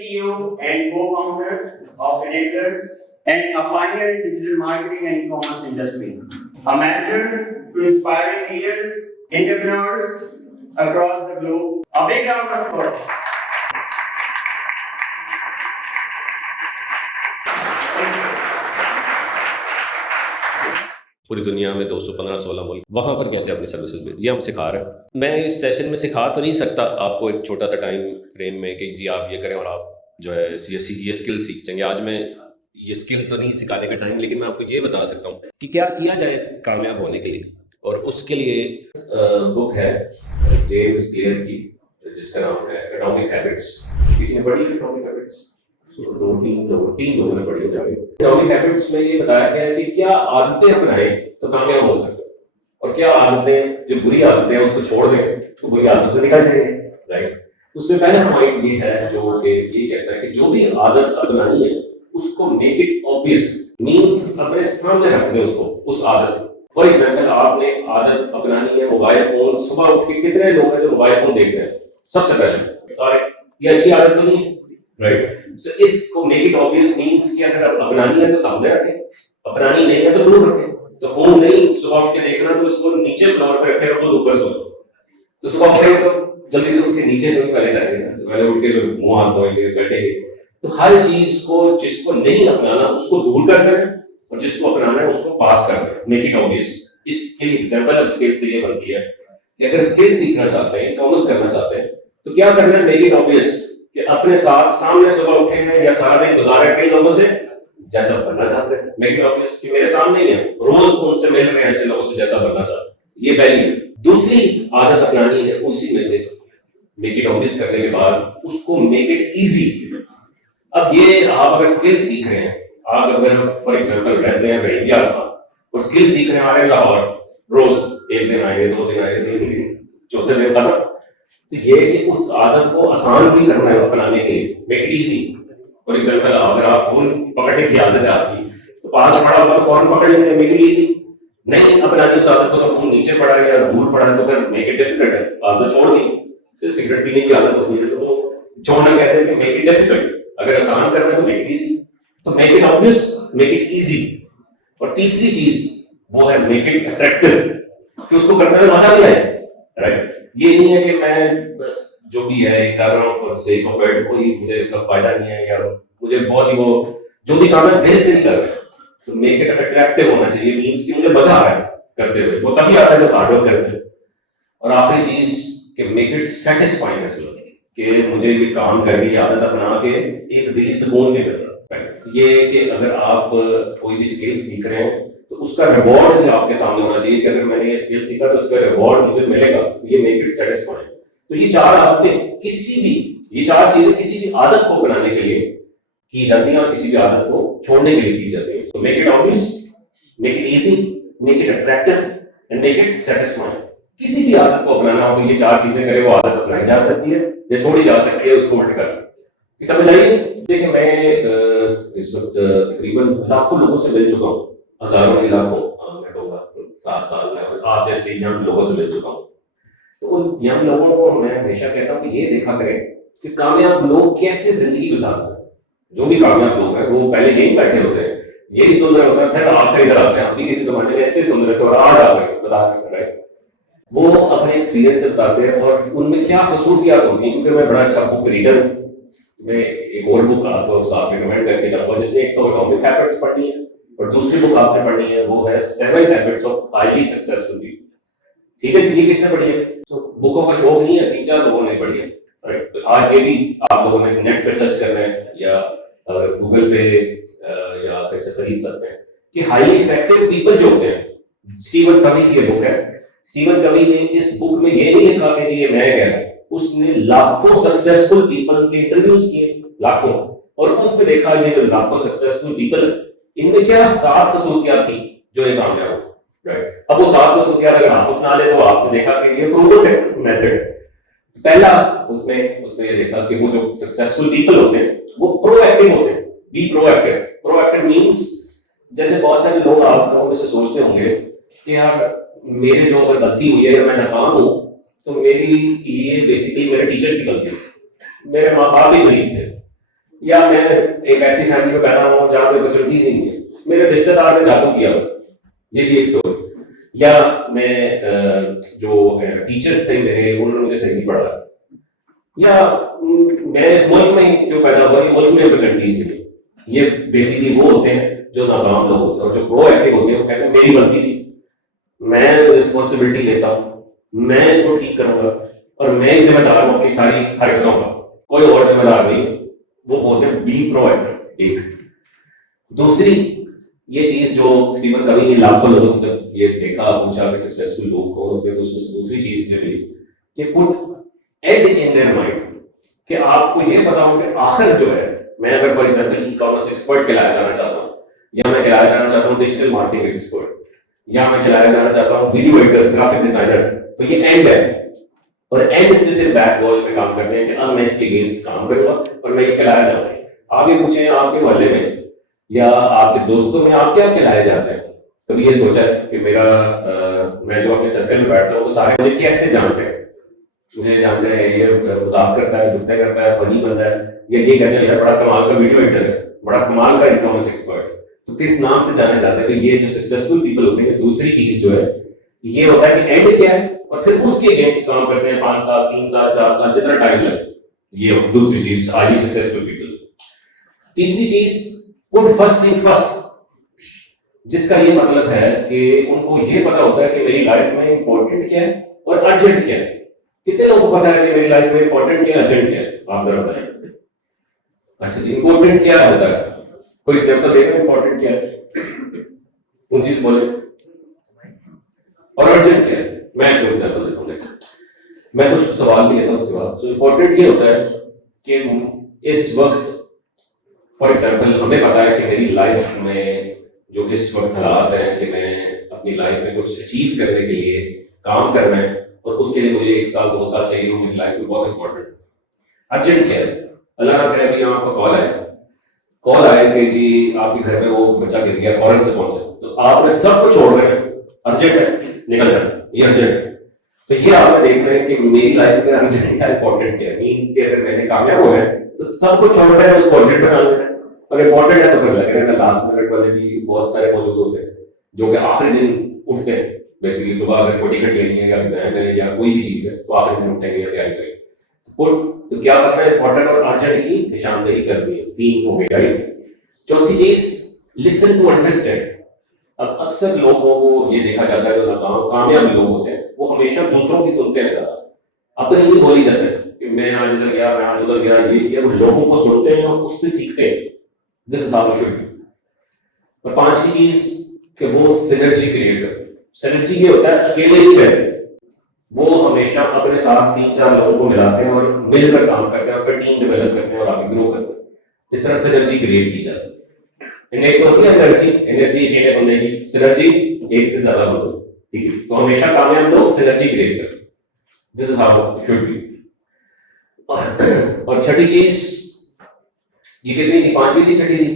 CEO and co-founder of Enablers and a pioneer in digital marketing and e-commerce industry. A mentor to inspiring leaders, entrepreneurs across the globe. A big round of applause. पूरी दुनिया में 215-16 मुल्क, वहाँ पर कैसे अपनी services भेज, ये हम सिखा रहे हैं। मैं इस सेशन में सिखा तो नहीं सकता आपको एक छोटा सा टाइम फ्रेम में कि जी आप ये करें और आप जो है ये स्किल सीख जाएंगे। आज मैं ये स्किल तो नहीं सिखाने का टाइम, लेकिन मैं आपको ये बता सकता हूँ कि क्या किया जाए कामयाब होने के लिए। और उसके लिए बुक है जेम्स क्लियर की, जिसका नाम है एटॉमिक हैबिट्स। किसी ने पढ़ी एटॉमिक हैबिट्स? तीन लोगों ने पढ़ी होगी। एटॉमिक हैबिट्स में ये बताया गया है कि क्या आदतें अपनाएं तो कामयाब हो सकते हैं, और क्या आदतें जो बुरी आदतें हैं उसको छोड़ दें तो बुरी आदत से निकल जाएंगे। राइट, उसमें पहला पॉइंट ये है जो कि ये कहता है कि जो भी आदत अपनानी है उसको मेक इट ऑब्वियस, मींस अपने सामने रख दें उसको, उस आदत को। फॉर एग्जाम्पल, आपने आदत अपनानी है मोबाइल फोन, सुबह उठ के कितने लोग हैं जो मोबाइल फोन देखते हैं? सबसे पहले सारे, ये अच्छी आदत तो नहीं है। राइट, सो इसको मेक इट ऑब्वियस मींस कि अगर अपनानी है तो सामने रखें, अपनानी नहीं है तो दूर रखें। तो फोन नहीं सुबह उठ के देखना, तो इसको नीचे फ्लोर पे रखें और ऊपर सो। तो सुबह उठेंगे तो जल्दी से उठ के नीचे नहीं पहले जाएंगे ना, पहले उठ के मुंह हाथ धोएंगे, बैठेंगे। तो हर चीज को जिसको नहीं अपनाना उसको दूर कर दें, और जिसको अपनाना है उसको पास कर दें, मेक इट ऑब्वियस। इसके लिए एग्जांपल अब स्किल से ये बनती है कि अगर स्किल सीखना चाहते हैं, कॉमर्स करना चाहते हैं, तो क्या करना है? मेक इट ऑब्वियस कि अपने साथ सामने सुबह उठे हैं या सारा दिन गुजारे कई लोगों से जैसा बनना चाहते हैं। मेक इट ऑब्वियस कि मेरे सामने ही है, रोज उनसे मिल रहे हैं ऐसे लोगों से जैसा बनना चाहते हैं। ये पहली। दूसरी आदत अपनानी है उसी में से, मेक इट ऑब्वियस करने के बाद उसको मेक इट इजी। अब ये आप अगर स्किल सीख रहे हैं, आप अगर फॉर एग्जांपल रहते हैं इंडिया और स्किल सीख रहे हैं, आ रहे हैं लाहौर, रोज एक दिन आएंगे, 2 दिन आएंगे, 3 दिन, चौथे दिन खत्म। तो ये कि उस आदत को आसान भी करना है अपनाने के लिए, make it easy. For example, अगर आप फोन पकड़ने की आदत है आपकी, तो पास पड़ा हुआ तो फौरन पकड़ लेंगे, मेक इट इजी। नहीं अपनानी उस आदत को, तो फोन नीचे पड़ा है या दूर पड़ा है, तो फिर मेक इट डिफिकल्ट है, आदत छोड़ दी। सिगरेट पीने की आदत होती है तो छोड़ना कैसे? कि मेक इट डिफिकल्ट। अगर आसान करना है तो मेक इट इजी। तो make it obvious, make it easy. और तीसरी चीज वो है मेक इट अट्रैक्टिव, कि उसको करने में मजा भी आए। राइट, ये नहीं है कि मैं बस जो भी है कर रहा हूँ फॉर सेक ऑफ इट, कोई मुझे इसका फायदा नहीं है, या मुझे बहुत ही वो जो भी काम है दिल से नहीं कर रहा। तो मेक इट अट्रैक्टिव होना चाहिए, मींस कि मुझे मजा आ रहा है करते हुए। वो तभी आता है जब हार्ड वर्क करते हैं। और आखिरी चीज कि make it satisfying as well, कि मुझे ये काम करने की आदत अपना के एक दिली सुकून भी मिल रहा है। ये कि अगर आप कोई भी स्किल सीख रहे हैं तो उसका रिवॉर्ड भी आपके सामने होना चाहिए कि अगर मैंने ये स्किल सीखा तो उसका रिवॉर्ड मुझे मिलेगा। ये मेक इट सेटिस्फाइंग। तो ये 4 आदतें किसी भी, ये 4 चीजें किसी भी आदत को बनाने के लिए की जाती हैं और किसी भी आदत को छोड़ने के लिए की जाती है। तो make it obvious, make it easy, make it attractive and make it satisfying. किसी भी आदत को अपनाना हो तो ये 4 चीजें करें, वो आदत अपनाई जा सकती है या छोड़ी जा सकती है, उसको उल्ट कर। समझ आई? देखिए, मैं इस वक्त तकरीबन लाखों लोगों से मिल चुका हूँ, हजारों नहीं लाखों, मैं कहूँगा 7 साल में आप जैसे यंग लोगों से मिल चुका हूँ। तो उन यंग लोगों को मैं हमेशा कहता हूँ कि ये देखा करें कि कामयाब लोग कैसे जिंदगी गुजारते हैं। जो भी कामयाब लोग हैं वो पहले यही बैठे होते हैं, यही सुन रहे होते हैं, फिर आपका इधर आते हैं। अभी किसी जमाने में ऐसे सुन रहे थे और आज आ गए बता रहे हैं। वो अपने एक्सपीरियंस से बताते हैं और उनमें क्या खसूसियात होती हैं। क्योंकि मैं बड़ा अच्छा बुक रीडर हूँ, मैं एक और बुक आपको साथ रिकमेंड करके जाऊँगा, जिसमें एक तो एटॉमिक हैबिट्स पढ़नी है और दूसरी बुक आपने पढ़नी है वो है 7 habits of highly successful people. ठीक है जी, ये किसने पढ़ी है? तो बुकों का शौक नहीं है, 3-4 लोगों ने पढ़ी है। राइट, तो आज ये भी आप लोगों में नेट पे सर्च कर रहे हैं या गूगल पे या कहीं से खरीद सकते हैं कि हाईली इफेक्टिव पीपल जो होते हैं। स्टीवन कवी की बुक है। स्टीवन कवी ने इस बुक में ये नहीं लिखा कि जी ये मैं कह रहा हूं, उसने लाखों सक्सेसफुल पीपल के इंटरव्यूज किए, लाखों, और उसमें देखा ये जो लाखों सक्सेसफुल पीपल इनमें क्या 7 खसूसियात थी जो ये कामयाब हो। राइट, अब वो 7 खसूसियात अगर आप अपना ले तो आपने देखा कि ये प्रूवन मेथड। पहला उसमें ये देखा कि वो जो सक्सेसफुल पीपल होते हैं वो प्रोएक्टिव होते हैं। Be proactive. प्रोएक्टिव मींस जैसे बहुत सारे लोग आप लोगों में से सोचते होंगे कि यार मेरे जो अगर गलती हुई है या मैं नाकाम हूं तो मेरी ये बेसिकली मेरे टीचर की गलती है, मेरे माँ बाप भी गरीब थे, या मैं एक ऐसी फैमिली में पैदा हुआ जहाँ पे अपॉर्चुनिटीज ही नहीं है, मेरे रिश्तेदार ने जादू किया हुआ, ये भी एक सोच। या मैं जो टीचर्स थे मेरे, उन्होंने मुझे सही नहीं पढ़ाया, या मैं इस मुल्क में ही क्यों पैदा हुआ, ये मुल्क में अपॉर्चुनिटीज नहीं। ये बेसिकली वो होते हैं जो नाकाम लोग होते हैं, और जो प्रोएक्टिव होते हैं वो कहते हैं मेरी गलती थी, मैं रिस्पॉन्सिबिलिटी लेता हूँ, मैं इसको ठीक करूंगा और मैं ही जिम्मेदार हूँ अपनी सारी हरकतों का, कोई और जिम्मेदार नहीं। वो बोलते हैं बी प्रोएक्टिव। एक दूसरी ये चीज जो स्टीवन कवी ने लाखों लोगों से जब ये देखा, पूछा कि सक्सेसफुल लोग कौन होते हैं, तो उसमें दूसरी चीज ये मिली कि put ad in their mind, कि आपको ये पता हो कि आखिर जो है, मैं अगर for example e commerce expert कहलाया जाना चाहता हूँ, या मैं कहलाया जाना चाहता हूँ डिजिटल मार्केटिंग एक्सपर्ट, या मैं कहलाया जाना चाहता हूँ वीडियो एडिटर, ग्राफिक डिजाइनर, तो ये एंड है। और एंड से फिर बैक गोल पे काम करने हैं कि अब मैं इसके अगेंस्ट काम करूंगा और मैं ये कहलाया जाऊंगा। आप ये पूछे आपके मोहल्ले में या आपके दोस्तों में आप क्या कहलाए जाते हैं? कभी ये सोचा है कि मेरा मैं जो अपने सर्कल में बैठता हूँ तो सारे मुझे कैसे जानते हैं? मुझे जानते हैं ये मजाक करता है, गुस्सा करता है, फनी बंदा है, या ये कहते हैं बड़ा कमाल का वीडियो एडिटर है, बड़ा कमाल का ई कॉमर्स एक्सपर्ट है, तो किस नाम से जाने जाते हैं? तो ये जो सक्सेसफुल पीपल होते हैं, दूसरी चीज जो है ये होता है कि एंड क्या है, और फिर उसके अगेंस्ट काम करते हैं 5 साल 3 साल 4 साल जितना टाइम लगे। ये दूसरी चीज हाईली सक्सेसफुल पीपल। तीसरी चीज पुट फर्स्ट थिंग फर्स्ट, जिसका ये मतलब है कि उनको ये पता होता है कि मेरी लाइफ में इंपॉर्टेंट क्या है और अर्जेंट क्या है। कितने लोगों को पता है कि मेरी लाइफ में इंपॉर्टेंट क्या है, अर्जेंट क्या है? आप जरा बताएं। अच्छा, इंपॉर्टेंट क्या होता है? कोई एग्जांपल देना, इंपॉर्टेंट क्या है? कौन चीज बोले? और अर्जेंट क्या है? मैं कोई एग्जांपल देता हूँ। मैं कुछ सवाल भी लेता हूँ उसके बाद। सो इंपॉर्टेंट ये होता है कि इस वक्त फॉर एग्जांपल हमें पता है कि मेरी लाइफ में जो इस वक्त हालात हैं कि मैं अपनी लाइफ में कुछ अचीव करने के लिए काम करना है, और उसके लिए मुझे 1 साल 2 साल चाहिए, मेरी लाइफ में बहुत इंपॉर्टेंट। अर्जेंट क्या है? अल्लाह ना करे अभी आपका कॉल आए कि जी आपके घर में वो बच्चा गिर गया, फौरन से पहुंचे, तो आपने सब कुछ छोड़ रहे हैं, अर्जेंट है, निकल जाए, ये अर्जेंट है। तो ये आप देख रहे हैं कि मेरी लाइफ में अर्जेंट है, इंपॉर्टेंट क्या है। मींस कि अगर मैंने कामयाब हो गए तो सब कुछ छोड़ रहे हैं, उसको अर्जेंट बना रहे हैं, और इंपॉर्टेंट है तो फिर लग रहा है। लास्ट मिनट वाले भी बहुत सारे मौजूद होते हैं जो कि आखिरी दिन उठते हैं। बेसिकली सुबह अगर कोई टिकट लेनी है या एग्जाम है या कोई भी चीज है तो आखिरी दिन उठेंगे या तैयारी करेंगे। तो क्या करना है? इंपॉर्टेंट और अर्जेंट की निशानदेही करनी है। 3 हो गए, राइट। चौथी चीज, लिसन टू अंडरस्टैंड। अब अक्सर लोगों को ये देखा जाता है, जो कामयाब लोग होते हैं वो हमेशा दूसरों की सुनते हैं, ज्यादा अपनी नहीं बोली जाते हैं कि मैं आज इधर गया, मैं आज उधर गया, ये किया। वो लोगों को सुनते हैं और उससे सीखते हैं। This is how should be. और 5वीं चीज कि वो सिनर्जी क्रिएट करते हैं। सिनर्जी ये होता है अकेले ही रहते हैं, वो हमेशा अपने साथ 3-4 लोगों को मिलाते हैं और मिलकर काम करते हैं और फिर टीम डेवलप करते हैं और आगे ग्रो करते हैं। इस तरह सिनर्जी क्रिएट की जाती है। एक तो होती है एनर्जी अकेले बंदे की, सिनर्जी एक से ज्यादा बंदों, ठीक है। तो हमेशा कामयाब लोग सिनर्जी क्रिएट करते हैं। This is how it should be. और छठी चीज, ये कितनी थी? 5वीं थी, छठी थी।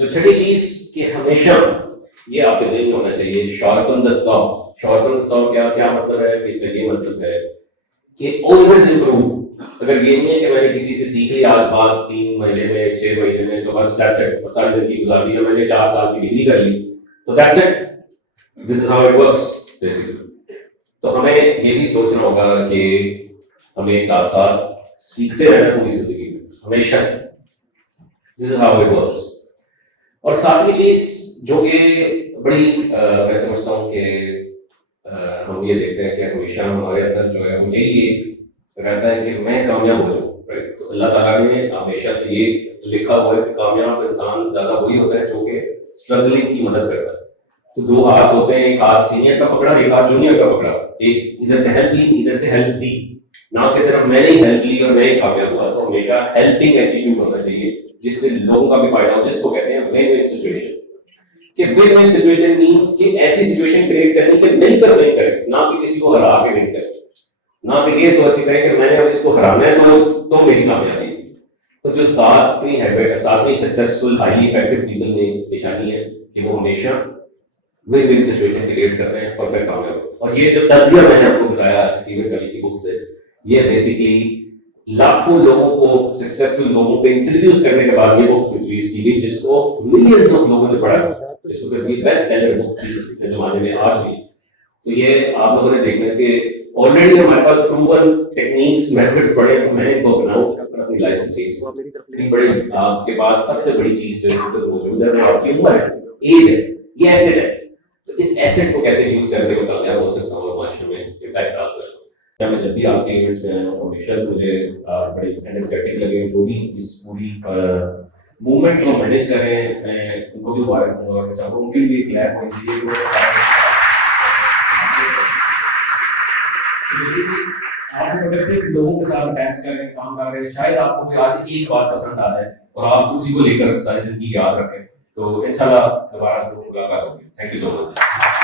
सो छठी चीज कि हमेशा ये आपके ज़हन में होना चाहिए, sharpen the saw. Sharpen the saw क्या मतलब है? इसका ये मतलब है कि ऑलवेज इंप्रूव। अगर ये नहीं है कि मैंने किसी से सीख लिया आज बात 3 महीने में, 6 महीने में, तो बस दैट्स इट, और सारी जिंदगी गुजार दी, मैंने 4 साल की डिग्री कर ली तो that's it. This is how it works basically. तो हमें ये भी सोचना होगा कि हमें साथ साथ सीखते रहना पूरी जिंदगी में, हमेशा से। This is how it works. और 7वीं चीज जो कि बड़ी मैं समझता हूँ कि हम ये देखते हैं कि हमेशा हमारे अंदर जो है वो यही रहता है कि मैं कामयाब हो जाऊँ, राइट। तो अल्लाह ताला ने हमेशा से ये लिखा हुआ है कि कामयाब इंसान ज्यादा वही होता है जो कि स्ट्रगलिंग की मदद करता है। तो 2 हाथ होते हैं, एक हाथ सीनियर का पकड़ा, एक हाथ जूनियर का पकड़ा, एक इधर से हेल्प ली, इधर से हेल्प दी, ना कि सिर्फ मैंने ही हेल्प ली और मैं ही कामयाब हुआ। तो हमेशा हेल्पिंग एटीट्यूड होना चाहिए जिससे लोगों का भी फायदा हो, जिसको कहते हैं विन विन सिचुएशन। कि विन विन सिचुएशन मींस कि ऐसी सिचुएशन क्रिएट करनी कि मिलकर विन करें, ना कि किसी को हरा के विन करें, ना कि ये सोच के करें कि मैंने अब इसको हराना है तो मेरी कामयाबी। तो जो 7वीं हैबिट, 7वीं सक्सेसफुल हाईली इफेक्टिव पीपल में निशानी है कि वो हमेशा विन विन सिचुएशन क्रिएट करते हैं और फिर कामयाब। और ये जो तज्जिया मैंने आपको बताया स्टीवन कवी की बुक से, ये बेसिकली लाखों लोगों को, सक्सेसफुल लोगों पे इंट्रोड्यूस करने के बाद ये बुक रिलीज की गई, जिसको मिलियंस ऑफ लोगों ने पढ़ा, जिसको कभी बेस्ट सेलर बुक थी इस जमाने में आज भी। तो ये आप लोगों ने देखा कि ऑलरेडी हमारे पास प्रूवन टेक्निक्स मेथड्स पड़े, तो मैंने इनको बनाऊं अपनी लाइफ में चेंज बड़े। आपके पास सबसे बड़ी चीज जो मौजूद है वो आपकी उम्र है, एज है, ये एसेट है। तो इस एसेट को कैसे यूज करके मैं कामयाब हो सकता हूँ और माशरे में इम्पैक्ट डाल सकता हूँ। मैं जब भी आपके इवेंट्स में आया हूँ हमेशा मुझे बड़े एनर्जेटिक लगे, जो भी इस पूरी मूवमेंट को मैनेज कर रहे हैं, मैं उनको भी मुबारक दूंगा और चाहूँगा उनके लिए एक लैब होनी चाहिए। आप प्रोडक्टिव लोगों के साथ अटैच कर रहे हैं, काम कर रहे हैं, शायद आपको कोई आज एक बात पसंद आ जाए और आप उसी को लेकर सारी जिंदगी याद रखें, तो इंशाल्लाह दोबारा जरूर मुलाकात होगी। Thank you so much.